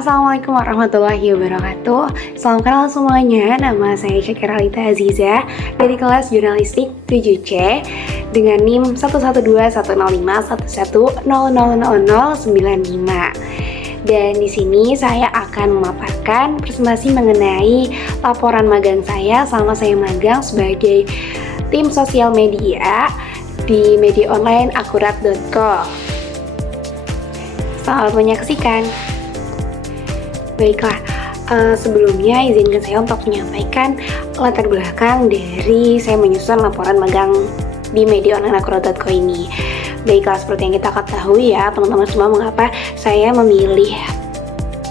Assalamualaikum warahmatullahi wabarakatuh. Salam kenal semuanya, nama saya Syakira Alita Aziza dari kelas Jurnalistik 7C dengan NIM 112105111000095. Dan di sini saya akan memaparkan presentasi mengenai laporan magang saya selama saya magang sebagai tim sosial media di media online akurat.co. Selamat menyaksikan. Baiklah, sebelumnya izinkan saya untuk menyampaikan latar belakang dari saya menyusun laporan magang di media online akurat.co ini. Baiklah, seperti yang kita ketahui ya teman-teman semua, mengapa saya memilih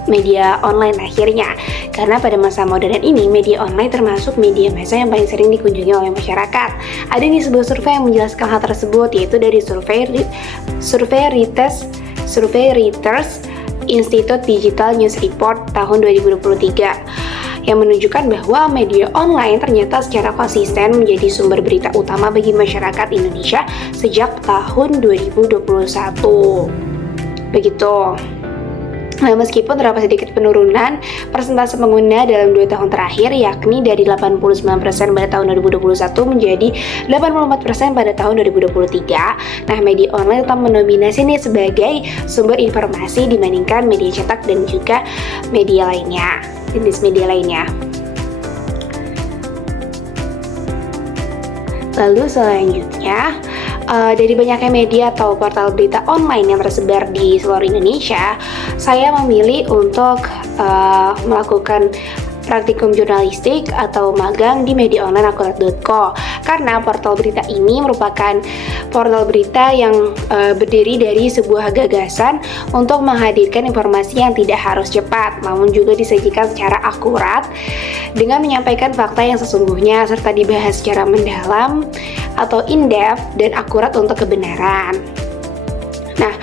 media online akhirnya. Karena pada masa modern ini, media online termasuk media massa yang paling sering dikunjungi oleh masyarakat. Ada nih sebuah survei yang menjelaskan hal tersebut, yaitu dari survei Reuters Institute Digital News Report tahun 2023 yang menunjukkan bahwa media online ternyata secara konsisten menjadi sumber berita utama bagi masyarakat Indonesia sejak tahun 2021. Begitu. Nah, meskipun terdapat sedikit penurunan persentase pengguna dalam 2 tahun terakhir, yakni dari 89% pada tahun 2021 menjadi 84% pada tahun 2023. Nah, media online tetap mendominasi nih sebagai sumber informasi dibandingkan media cetak dan juga media lainnya, jenis media lainnya. Lalu selanjutnya, dari banyaknya media atau portal berita online yang tersebar di seluruh Indonesia, saya memilih untuk melakukan praktikum jurnalistik atau magang di media online akurat.co karena portal berita ini merupakan portal berita yang berdiri dari sebuah gagasan untuk menghadirkan informasi yang tidak harus cepat namun juga disajikan secara akurat dengan menyampaikan fakta yang sesungguhnya serta dibahas secara mendalam atau in-depth dan akurat untuk kebenaran. Nah,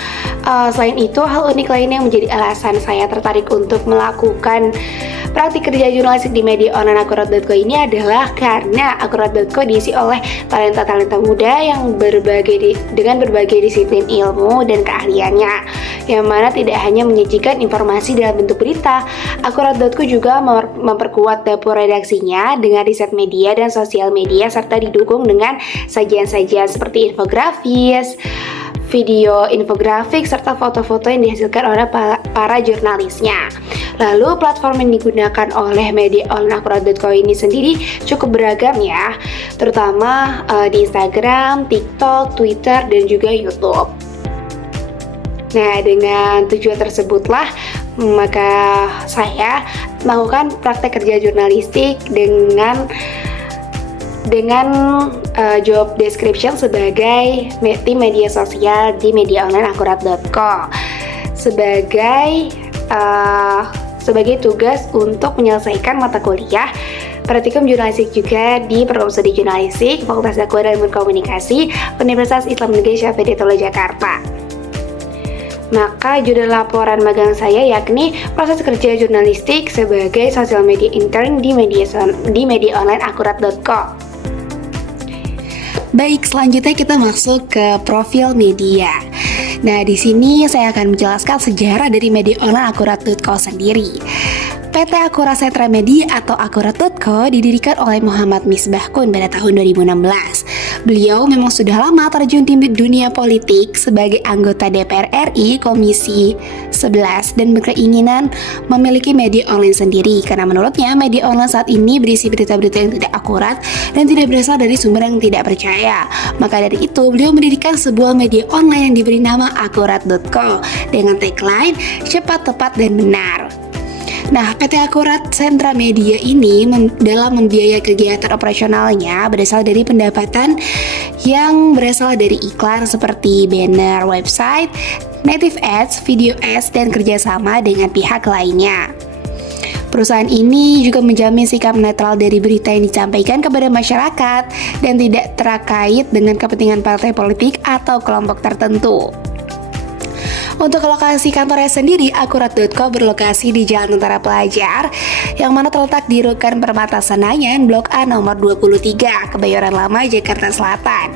selain itu, hal unik lain yang menjadi alasan saya tertarik untuk melakukan praktik kerja jurnalistik di media online akurat.co ini adalah karena akurat.co diisi oleh talenta-talenta muda yang dengan berbagai disiplin ilmu dan keahliannya, yang mana tidak hanya menyajikan informasi dalam bentuk berita. Akurat.co juga memperkuat dapur redaksinya dengan riset media dan sosial media serta didukung dengan sajian-sajian seperti infografis, video infografik, serta foto-foto yang dihasilkan oleh para jurnalisnya. Lalu platform yang digunakan oleh media online akurat.co ini sendiri cukup beragam ya, terutama di Instagram, TikTok, Twitter, dan juga YouTube. Nah, dengan tujuan tersebutlah maka saya melakukan praktek kerja jurnalistik dengan job description sebagai tim media sosial di media online akurat.co sebagai tugas untuk menyelesaikan mata kuliah praktikum jurnalistik juga di program studi jurnalistik Fakultas Dakwah dan Ilmu Komunikasi Universitas Islam Negeri Syafii Hidayatullah Jakarta. Maka judul laporan magang saya yakni proses kerja jurnalistik sebagai social media intern di media online akurat.co. Baik, selanjutnya kita masuk ke profil media. Nah, di sini saya akan menjelaskan sejarah dari media online akurat.co sendiri. PT Akurat Sentra Media atau akurat.co didirikan oleh Muhammad Misbahkun pada tahun 2016. Beliau memang sudah lama terjun di dunia politik sebagai anggota DPR RI Komisi 11 dan berkeinginan memiliki media online sendiri karena menurutnya media online saat ini berisi berita-berita yang tidak akurat dan tidak berasal dari sumber yang tidak percaya. Maka dari itu beliau mendirikan sebuah media online yang diberi nama akurat.co dengan tagline cepat, tepat, dan benar. Nah, PT Akurat Sentra Media ini dalam membiayai kegiatan operasionalnya berasal dari pendapatan yang berasal dari iklan seperti banner website, native ads, video ads, dan kerjasama dengan pihak lainnya. Perusahaan ini juga menjamin sikap netral dari berita yang disampaikan kepada masyarakat dan tidak terkait dengan kepentingan partai politik atau kelompok tertentu. Untuk lokasi kantornya sendiri, Akurat.co berlokasi di Jalan Tentara Pelajar, yang mana terletak di Rukan Permata Senayan, Blok A nomor 23, Kebayoran Lama, Jakarta Selatan.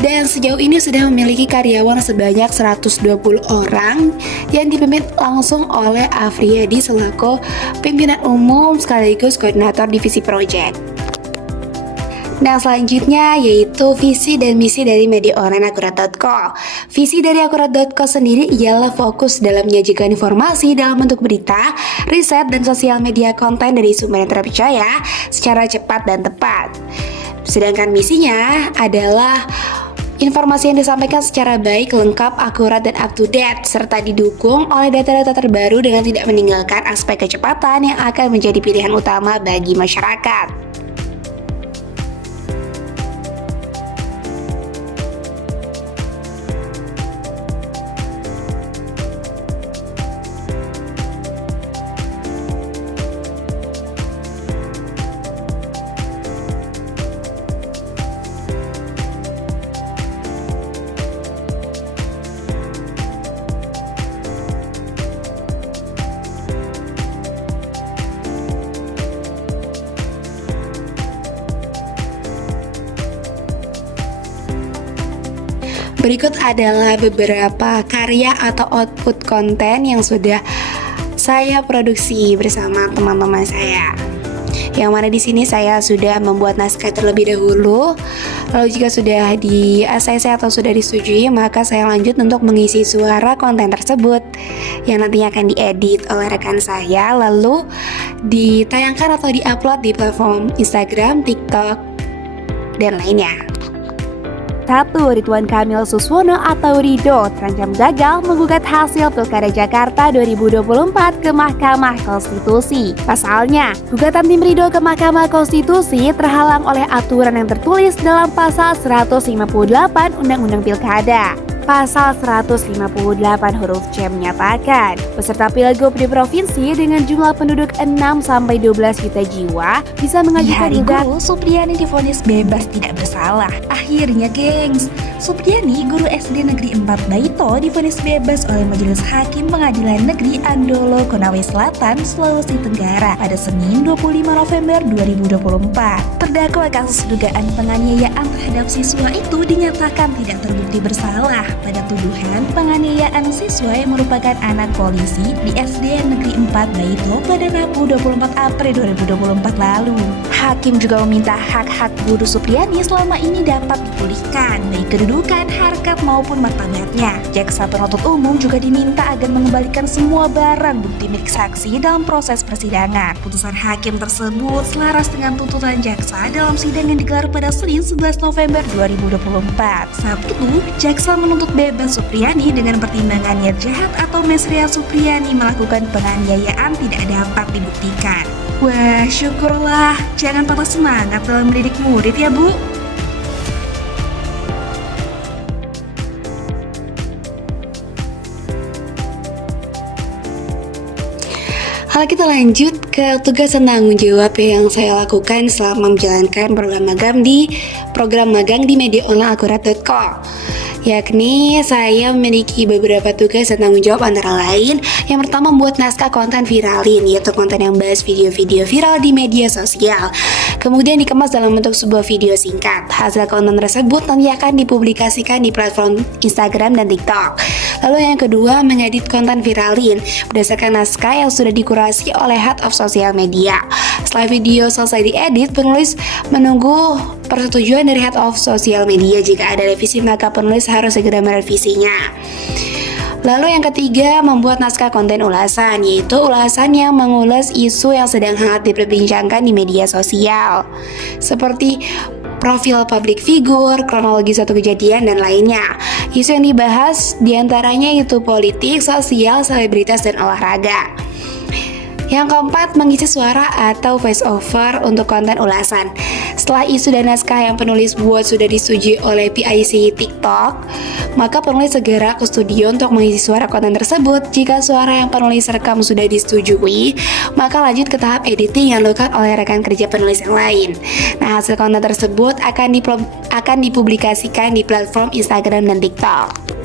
Dan sejauh ini sudah memiliki karyawan sebanyak 120 orang yang dipimpin langsung oleh Afriyadi selaku pimpinan umum sekaligus koordinator divisi project. Nah, selanjutnya yaitu visi dan misi dari media online Akurat.co. Visi dari Akurat.co sendiri ialah fokus dalam menyajikan informasi dalam bentuk berita, riset, dan sosial media konten dari sumber yang terpercaya secara cepat dan tepat. Sedangkan misinya adalah informasi yang disampaikan secara baik, lengkap, akurat, dan up to date, serta didukung oleh data-data terbaru dengan tidak meninggalkan aspek kecepatan yang akan menjadi pilihan utama bagi masyarakat. Berikut adalah beberapa karya atau output konten yang sudah saya produksi bersama teman-teman saya. Yang mana di sini saya sudah membuat naskah terlebih dahulu. Lalu jika sudah di ACC atau sudah disetujui, maka saya lanjut untuk mengisi suara konten tersebut yang nantinya akan diedit oleh rekan saya, lalu ditayangkan atau diupload di platform Instagram, TikTok, dan lainnya. 1. Ridwan Kamil Suswono atau Ridho terancam gagal menggugat hasil Pilkada Jakarta 2024 ke Mahkamah Konstitusi. Pasalnya, gugatan tim Ridho ke Mahkamah Konstitusi terhalang oleh aturan yang tertulis dalam pasal 158 Undang-Undang Pilkada. Pasal 158 huruf C menyatakan, peserta pilgub di provinsi dengan jumlah penduduk 6-12 juta jiwa bisa mengajukan guru Supriyani divonis bebas tidak bersalah. Akhirnya gengs, Supriyani, guru SD Negeri 4 Baito, divonis bebas oleh Majelis Hakim Pengadilan Negeri Andolo, Konawe Selatan, Sulawesi Tenggara pada Senin 25 November 2024. Terdakwa kasus dugaan penganiayaan terhadap siswa itu dinyatakan tidak terbukti bersalah pada tuduhan penganiayaan siswa yang merupakan anak polisi di SD Negeri 4 Baito pada Rabu 24 April 2024 lalu. Hakim juga meminta hak-hak guru Supriyani selama ini dapat dipulihkan, baik kedudukan, harkat maupun martabatnya. Jaksa penuntut umum juga diminta agar mengembalikan semua barang bukti milik saksi dalam proses persidangan. Putusan hakim tersebut selaras dengan tuntutan jaksa dalam sidang yang digelar pada Senin 11 November 2024. Saat itu, jaksa menuntut bebas Supriyani dengan pertimbangan niat jahat atau mesrea Supriyani melakukan penganiayaan tidak dapat dibuktikan. Wah, syukurlah. Jangan patah semangat dalam mendidik murid ya, Bu. Halo, kita lanjut ke tugas dan tanggung jawab yang saya lakukan selama menjalankan program magang di media online Akurat.co. Yakni saya memiliki beberapa tugas dan tanggung jawab, antara lain yang pertama membuat naskah konten viralin, yaitu konten yang bahas video-video viral di media sosial, kemudian dikemas dalam bentuk sebuah video singkat. Hasil konten tersebut nanti akan dipublikasikan di platform Instagram dan TikTok. Lalu yang kedua, mengedit konten viralin berdasarkan naskah yang sudah dikurasi oleh Head of Social Media. Setelah video selesai diedit, penulis menunggu persetujuan dari Head of Social Media. Jika ada revisi, maka penulis harus segera merevisinya. Lalu yang ketiga, membuat naskah konten ulasan, yaitu ulasan yang mengulas isu yang sedang hangat diperbincangkan di media sosial, seperti profil public figure, kronologi suatu kejadian, dan lainnya. Isu yang dibahas diantaranya itu politik, sosial, selebritas, dan olahraga. Yang keempat, mengisi suara atau voice over untuk konten ulasan. Setelah isu dan naskah yang penulis buat sudah disetujui oleh PIC TikTok, maka penulis segera ke studio untuk mengisi suara konten tersebut. Jika suara yang penulis rekam sudah disetujui, maka lanjut ke tahap editing yang dilakukan oleh rekan kerja penulis yang lain. Nah, hasil konten tersebut akan dipublikasikan di platform Instagram dan TikTok.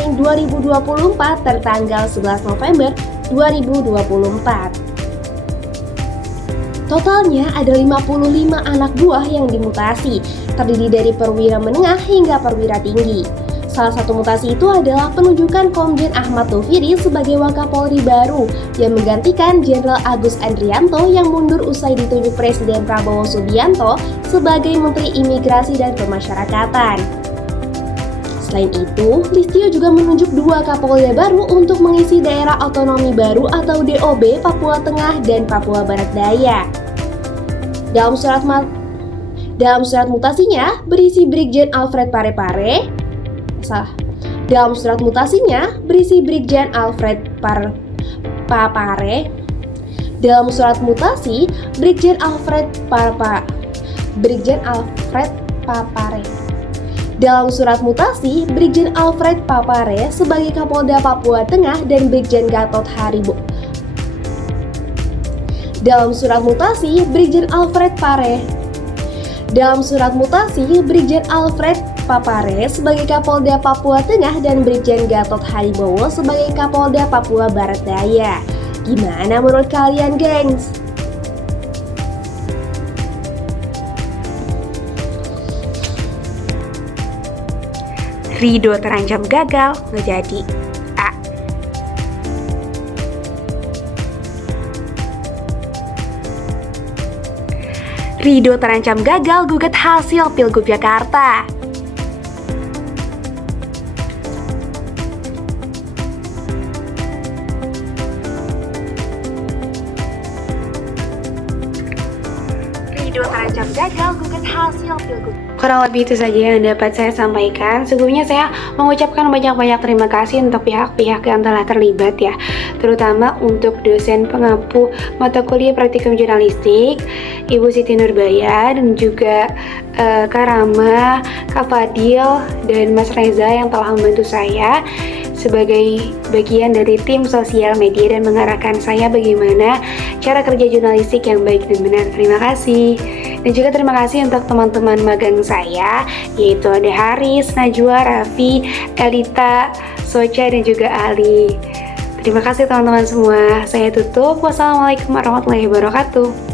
Ranking 2024 tertanggal 11 November 2024. Totalnya ada 55 anak buah yang dimutasi, terdiri dari perwira menengah hingga perwira tinggi. Salah satu mutasi itu adalah penunjukan Komjen Ahmad Taufiri sebagai Wakapolri baru yang menggantikan Jenderal Agus Andrianto yang mundur usai ditunjuk Presiden Prabowo Subianto sebagai Menteri Imigrasi dan Pemasyarakatan. Selain itu, Listio juga menunjuk 2 Kapolda baru untuk mengisi daerah otonomi baru atau DOB Papua Tengah dan Papua Barat Daya. Dalam surat mutasinya berisi Brigjen Alfred Papare. Dalam surat mutasinya berisi Brigjen Alfred Papare. Dalam surat mutasi Brigjen Alfred Papare. Dalam surat mutasi, Brigjen Alfred Papare sebagai Kapolda Papua Tengah dan Brigjen Gatot Haribo. Dalam surat mutasi, Brigjen Alfred Papare sebagai Kapolda Papua Tengah dan Brigjen Gatot Haribowo sebagai Kapolda Papua Barat Daya. Gimana menurut kalian, gengs? Ridho terancam gagal, nggak jadi. A. Ridho terancam gagal gugat hasil Pilgub Jakarta. Ridho terancam gagal gugat hasil Pilgub. Kurang lebih itu saja yang dapat saya sampaikan. Sebelumnya saya mengucapkan banyak-banyak terima kasih untuk pihak-pihak yang telah terlibat ya, terutama untuk dosen pengampu mata kuliah praktikum jurnalistik Ibu Siti Nurbaya dan juga Kak Rama, Kak Fadil, dan Mas Reza yang telah membantu saya sebagai bagian dari tim sosial media dan mengarahkan saya bagaimana cara kerja jurnalistik yang baik dan benar. Terima kasih. Dan juga terima kasih untuk teman-teman magang saya, yaitu ada Haris, Najwa, Raffi, Elita, Socha, dan juga Ali. Terima kasih teman-teman semua. Saya tutup. Wassalamualaikum warahmatullahi wabarakatuh.